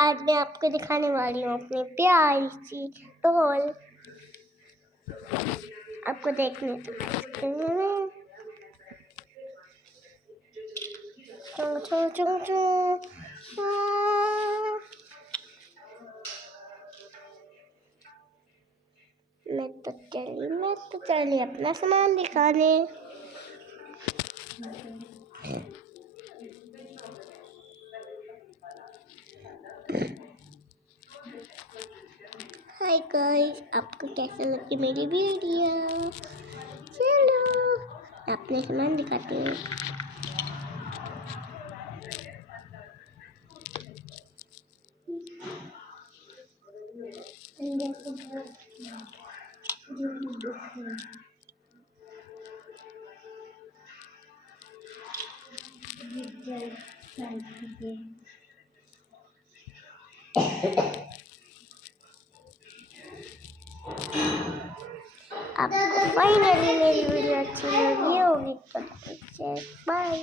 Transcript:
आज मैं आपको दिखाने वाली हूँ अपनी प्यारी सी डॉल। आपको देखने मैं तो चली अपना सामान दिखाने। हाय गाइस, आपको कैसा लगी मेरी वीडियो? चलो मैं अपने सामान दिखाती हूँ। आपको फाइनली मेरी वीडियो अच्छी लगी होगी तो बाय।